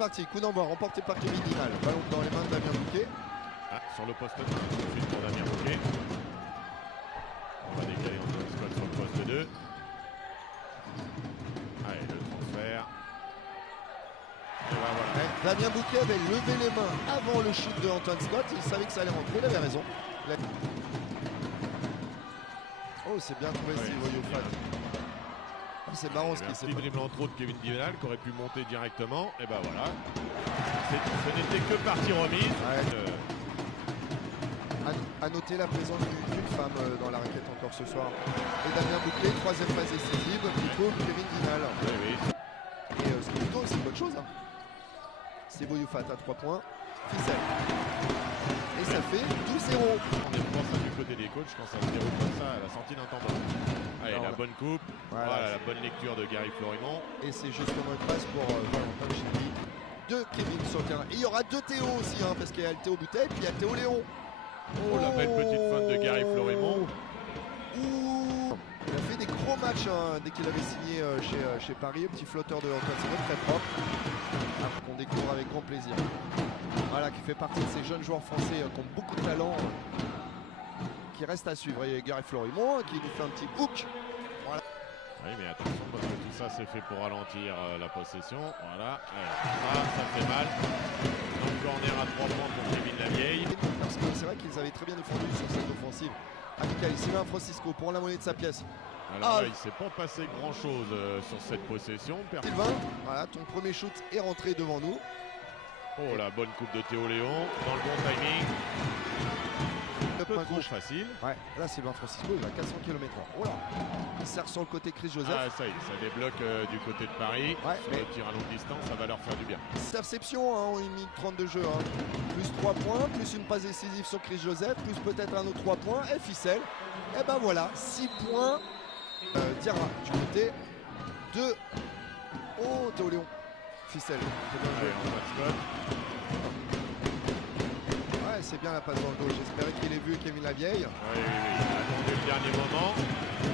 parti. Coup d'envoi remporté par Kevin Dinal. Ballon dans les mains de Damien Bouquet. Ah, sur le poste 2. Ensuite pour Damien Bouquet. On va décaler Antoine Scott sur le poste 2. Allez, le transfert. Et ben voilà. Ouais, Damien Bouquet avait levé les mains avant le shoot de Antoine Scott. Il savait que ça allait rentrer. Il avait raison. Oh, c'est bien trouvé, Ouais, Steve Oyofat. C'est marrant ce qui s'est passé. Petit dribble en trop de Kevin Dinal qui aurait pu monter directement. Et ben voilà. Ce n'était que partie remise. Ouais. À noter la présence d'une femme dans la raquette encore ce soir. Et Damien Bouquet, troisième phase décisive, plutôt Kevin Dinal. Oui, oui. Et ce qui est plutôt aussi une bonne chose. Hein. C'est Boyoufat à 3 points. Ficelle. Et ça fait 12-0. On est pour ça du côté des coachs quand ça se déroule comme ça à la sortie d'un temps mort. Allez, Alors, la bonne coupe. Voilà, la bonne lecture de Gary Florimont. Et c'est justement une passe pour Valentin Chili de Kevin Soquin. Et il y aura deux Théo aussi, hein, parce qu'il y a le Théo Bouteille et puis il y a Théo Léon. Oh, la belle petite feinte de Gary Florimont. Ouh. Il a fait des gros matchs hein, dès qu'il avait signé chez Paris. Petit flotteur de Antoine Scott, très propre. Qu'on découvre avec grand plaisir. Voilà, qui fait partie de ces jeunes joueurs français qui ont beaucoup de talent. Qui reste à suivre. Et Gary Florimont qui nous fait un petit hook. Voilà. Oui, mais attention parce que tout ça c'est fait pour ralentir la possession. Voilà. Allez, ça fait mal. Donc corner à 3 points pour Kevin Lavieille. Parce que c'est vrai qu'ils avaient très bien défendu sur cette offensive. Amical, Sylvain Francisco pour la monnaie de sa pièce. Alors là, il ne s'est pas passé grand chose sur cette possession. Sylvain, voilà, ton premier shoot est rentré devant nous. Oh, la bonne coupe de Théo Léon dans le bon timing. Un peu trop facile. Ouais, là Sylvain Francisco, il va 400 km/h. Oh là, il sert sur le côté Chris Joseph. Ah, ça y est, ça débloque du côté de Paris. Ouais, sur le tir à longue distance, ça va leur faire du bien. Interception hein, en 1 minute 30 de jeu. Hein. Plus 3 points, plus une passe décisive sur Chris Joseph, plus peut-être un autre 3 points. Et ficelle. Et ben voilà, 6 points. Diarra du côté de. Oh, Théo Léon. Ficelle. Allez, Antoine Scott. Ouais, c'est bien la passe dans le dos. J'espérais qu'il ait vu Kevin Lavieille. Oui. Attendu le dernier moment.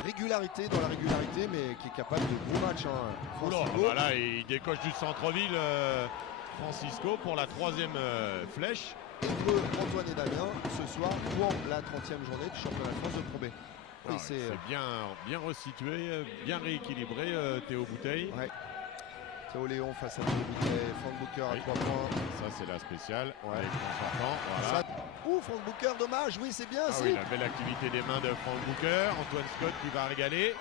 Régularité dans la régularité, mais qui est capable de gros matchs. Hein. Oula, voilà, il décoche du centre-ville Francisco pour la 3e flèche. Entre Antoine et Damien ce soir pour la 30e journée du championnat de France de Pro B. Oui, c'est bien resitué, bien rééquilibré Théo Bouteille. Ouais. Théo Léon face à Théo Bouteille, Frank Booker à 3 points. Ça c'est la spéciale, ouais. Avec sortant, voilà. Ouh, Frank Booker, dommage, oui c'est bien. Oui, la belle activité des mains de Frank Booker, Antoine Scott qui va régaler.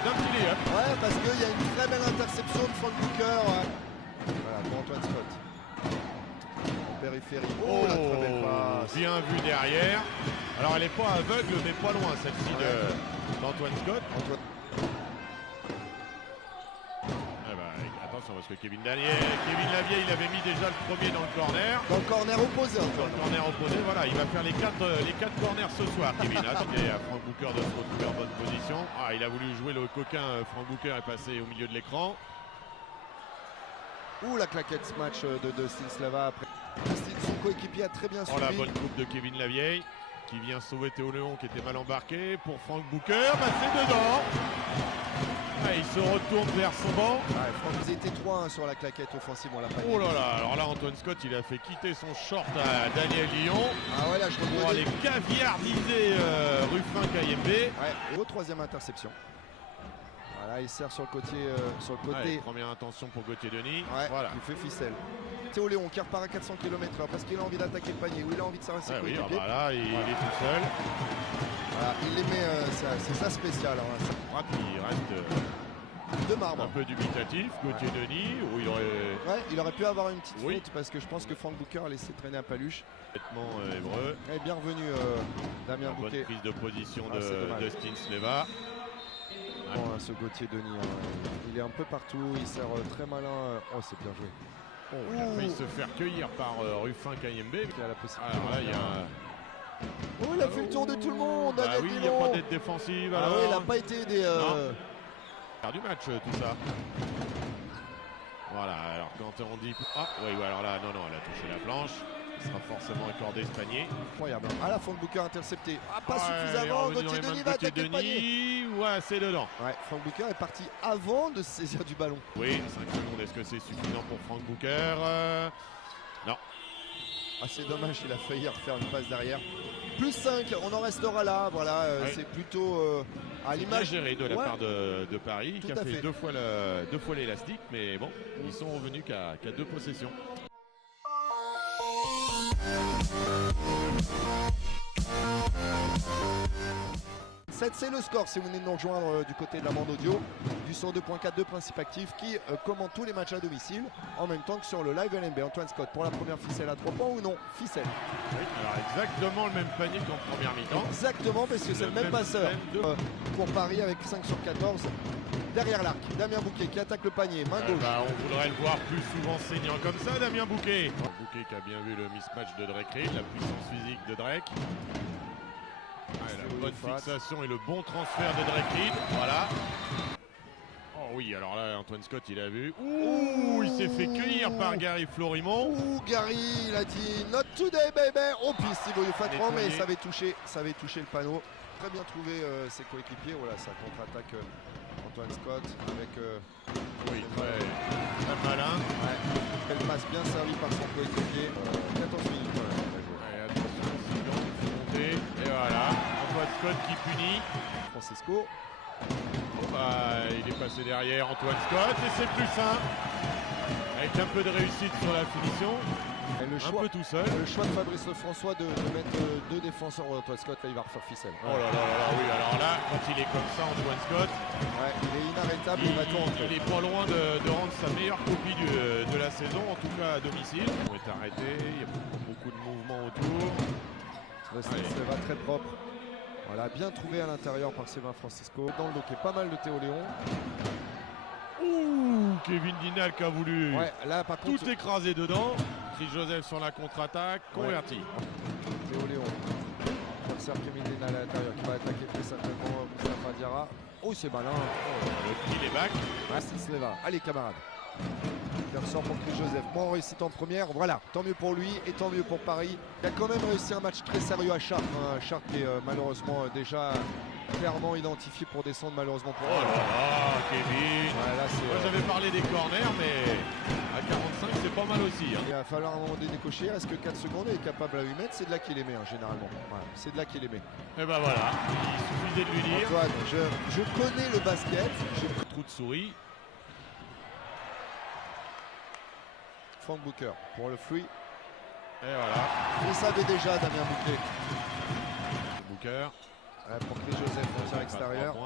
D'un petit lay-up. Ouais, parce qu'il y a une très belle interception de Frank Booker. Ouais. Voilà, pour Antoine Scott. En périphérie. Oh, la très belle passe. Bien vu derrière. Alors elle n'est pas aveugle, mais pas loin celle-ci d'Antoine Scott. Attention parce que Kevin Lavieille, il avait mis déjà le premier dans le corner. Dans le corner opposé. Dans le corner opposé, voilà, il va faire les quatre corners ce soir, Kevin. Attendez, à Frank Booker de se retrouver en bonne position. Ah, il a voulu jouer le coquin, Frank Booker est passé au milieu de l'écran. Ouh, la claquette smash de Stanislava après. Son coéquipier a très bien suivi. Oh, la bonne coupe de Kevin Lavieille qui vient sauver Théo Léon qui était mal embarqué pour Frank Booker. Bah, c'est dedans. Ah, il se retourne vers son banc. Ouais, Franck, ils étaient 3 sur la claquette offensive, on l'a pas dit. Oh là là, alors là Antoine Scott il a fait quitter son short à Daniel Lyon. Ah ouais, là je pour aller caviardiser Ruffin KMB. Ouais, et au 3e interception. Voilà, il sert sur le côté. Allez, première intention pour Gauthier Denis. Ouais, voilà. il fait ficelle. Théo Léon qui repart à 400 km/h parce qu'il a envie d'attaquer le panier ou il a envie de s'arrêter. Oui, bah là il est tout seul. Voilà, il les met, c'est ça spécial. Hein, ça. Je crois qu'il reste de marbre. Un peu dubitatif, Gauthier Denis, où il aurait... Ouais, il aurait pu avoir une petite faute parce que je pense que Frank Booker a laissé traîner un paluche. Complètement évreux. Et bien revenu Damien Bouquet. Bonne prise de position de Stanislava. Bon, ce Gauthier Denis, il est un peu partout, il sert très malin. Oh, c'est bien joué. Oh, il a failli se faire cueillir par Ruffin KMB. Il a la possibilité. Alors là, il y a... Oh, il a fait le tour de tout le monde. Bah oui, il n'y a pas d'aide défensive. Ah oui, il n'a pas été aidé. Du match, tout ça. Voilà, alors quand on dit... Ah, oui, alors là, non, elle a touché la planche. Il sera forcément accordé ce panier. Incroyable. À la Frank Booker intercepté. Ah, pas suffisamment. Gauthier Denis va attaquer le panier. Ouais, c'est dedans. Ouais, Frank Booker est parti avant de se saisir du ballon. Oui, 5 secondes. Est-ce que c'est suffisant pour Frank Booker? Non. Ah, c'est dommage, il a failli refaire une passe derrière. Plus 5, on en restera là. Voilà, ouais. c'est plutôt à l'image. Géré de la part de Paris, Tout qui a à fait fait. deux fois l'élastique, mais bon, ils sont revenus qu'à 2 possessions. C'est le score si vous venez de nous rejoindre du côté de la bande audio du 102.4 de Principe Actif qui commente tous les matchs à domicile en même temps que sur le live LNB. Antoine Scott pour la première ficelle à 3 points ou non? Ficelle. Oui, alors exactement le même panier qu'en première mi-temps. Exactement, parce que c'est le même passeur pour Paris avec 5 sur 14 derrière l'arc. Damien Bouquet qui attaque le panier, main gauche. On voudrait le voir plus souvent saignant comme ça, Damien Bouquet. Bouquet qui a bien vu le mismatch de Drake Reed, la puissance physique de Drake. La bonne fixation et le bon transfert de Drake Reed. Voilà. Oh oui, alors là, Antoine Scott, il a vu. Ouh, il s'est fait cueillir par Gary Florimont. Ouh, Gary, il a dit not today, baby. Oh, puis Thibaut Fatran, mais ça avait touché le panneau. Très bien trouvé ses coéquipiers. Voilà, ça contre-attaque Antoine Scott avec. Oui, très malin. Ouais, elle passe bien servie par son coéquipier. 14 minutes. Ouais, attention, Sigan, il faut monter. Et voilà, Antoine Scott qui punit. Francisco. Il est passé derrière Antoine Scott et c'est plus sain. Avec un peu de réussite sur la finition. Et le choix, un peu tout seul. Le choix de Fabrice Lefrançois de mettre 2 défenseurs. Antoine Scott, là, il va refaire ficelle. Oh là là là, oui, alors là, quand il est comme ça, Antoine Scott, ouais, il est inarrêtable, il va tout rentrer. Il est pas loin de rendre sa meilleure copie de la saison, en tout cas à domicile. On est arrêté, il y a beaucoup de mouvements autour. Le style se va très propre. Voilà, bien trouvé à l'intérieur par Sylvain Francisco. Dans le dos, qui est pas mal de Théo Léon. Ouh, Kevin Dinal qui a voulu là, par contre, tout écraser dedans. Chris Joseph sur la contre-attaque, converti. Théo Léon. Adversaire Kevin Dinal à l'intérieur qui va attaquer très certainement Moustapha Diarra. Oh, c'est malin. Le pli les bacs. Il se lève. Allez, camarades. Il ressort pour Chris Joseph. Bon, réussite en première. Voilà, tant mieux pour lui et tant mieux pour Paris. Il a quand même réussi un match très sérieux à Chartres. Chartres qui est malheureusement déjà clairement identifié pour descendre malheureusement pour Oh là là, Kevin. Moi j'avais parlé des corners, mais à 45 c'est pas mal aussi. Il va falloir à un moment donné décocher. Est-ce que 4 secondes est capable à lui mettre? C'est de là qu'il les met généralement. C'est de là qu'il les met. Et ben voilà, il suffisait de lui dire. Antoine, je connais le basket. Trou de souris. Frank Booker pour le free. Et voilà. Il savait déjà Damien Bouquet. Booker. Pour Chris Joseph en tir extérieur.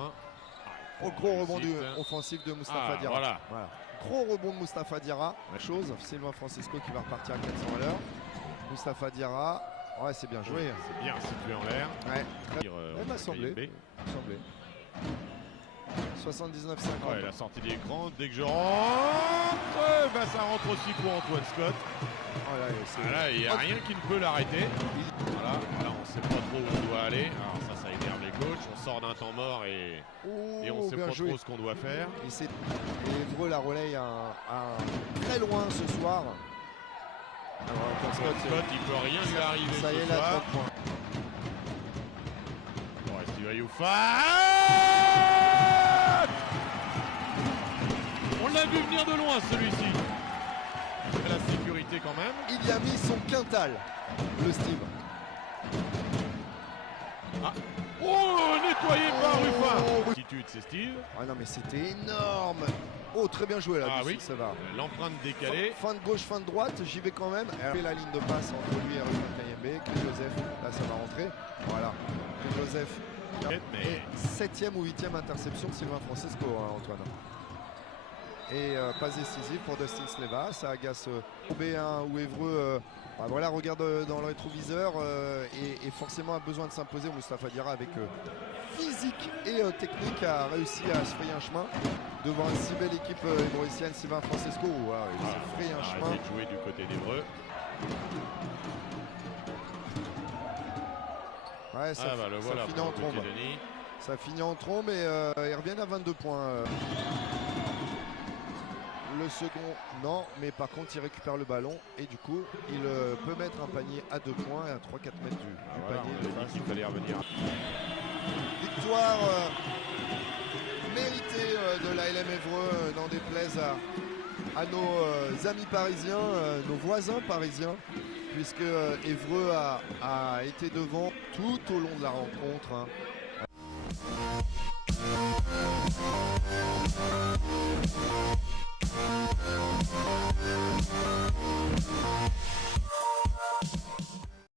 Oh, gros rebond offensif de Moustapha Diarra. Voilà. Gros rebond de Moustapha Diarra. Chose, Sylvain Francisco qui va repartir à 400 à l'heure. Moustapha Diarra. Ouais, c'est bien joué. C'est bien situé en l'air. Ouais, très m'a semblé. 79-50. Ouais, la sortie d'écran, dès que je rentre, ça rentre aussi pour Antoine Scott. Là, il n'y a rien qui ne peut l'arrêter. Voilà, là, on ne sait pas trop où on doit aller. Alors ça énerve les coachs. On sort d'un temps mort et on ne sait pas trop ce qu'on doit faire. Et Évreux la relaye très loin ce soir. Alors, Antoine Scott, il ne peut rien lui arriver ça y est, là, 3 points. Bon, Steve Youfa. On l'a vu venir de loin celui-ci. La sécurité quand même. Il y a mis son quintal, le Steve. Oh, nettoyé par Ruffin. Attitude, c'est Steve. Ah non, mais c'était énorme. Oh, très bien joué là. Oui, ça va. L'empreinte décalée. Fin de gauche, fin de droite, j'y vais quand même. Elle fait la ligne de passe entre lui et Ruffin Kayembe. Chris Joseph, là ça va rentrer. Voilà. Chris Joseph. Mais 7e ou 8e interception de Sylvain Francisco, Antoine. Et passe décisive pour Dustin Sleva. Ça agace B1 ou Évreux. Voilà, regarde dans le rétroviseur et forcément a besoin de s'imposer. Moustapha Diarra avec physique et technique a réussi à se frayer un chemin devant une si belle équipe évreuissienne. Sylvain Francisco, il s'est frayé un chemin. De jouer du côté d'Évreux. Ouais, ça finit en trombe. Ça finit en trombe et ils reviennent à 22 points. Le second, non, mais par contre il récupère le ballon et du coup il peut mettre un panier à 2 points et à 3-4 mètres du panier. Il fallait revenir. Victoire méritée de l'ALM Évreux, n'en déplaise à nos amis parisiens, nos voisins parisiens, puisque Évreux a été devant tout au long de la rencontre. Hein.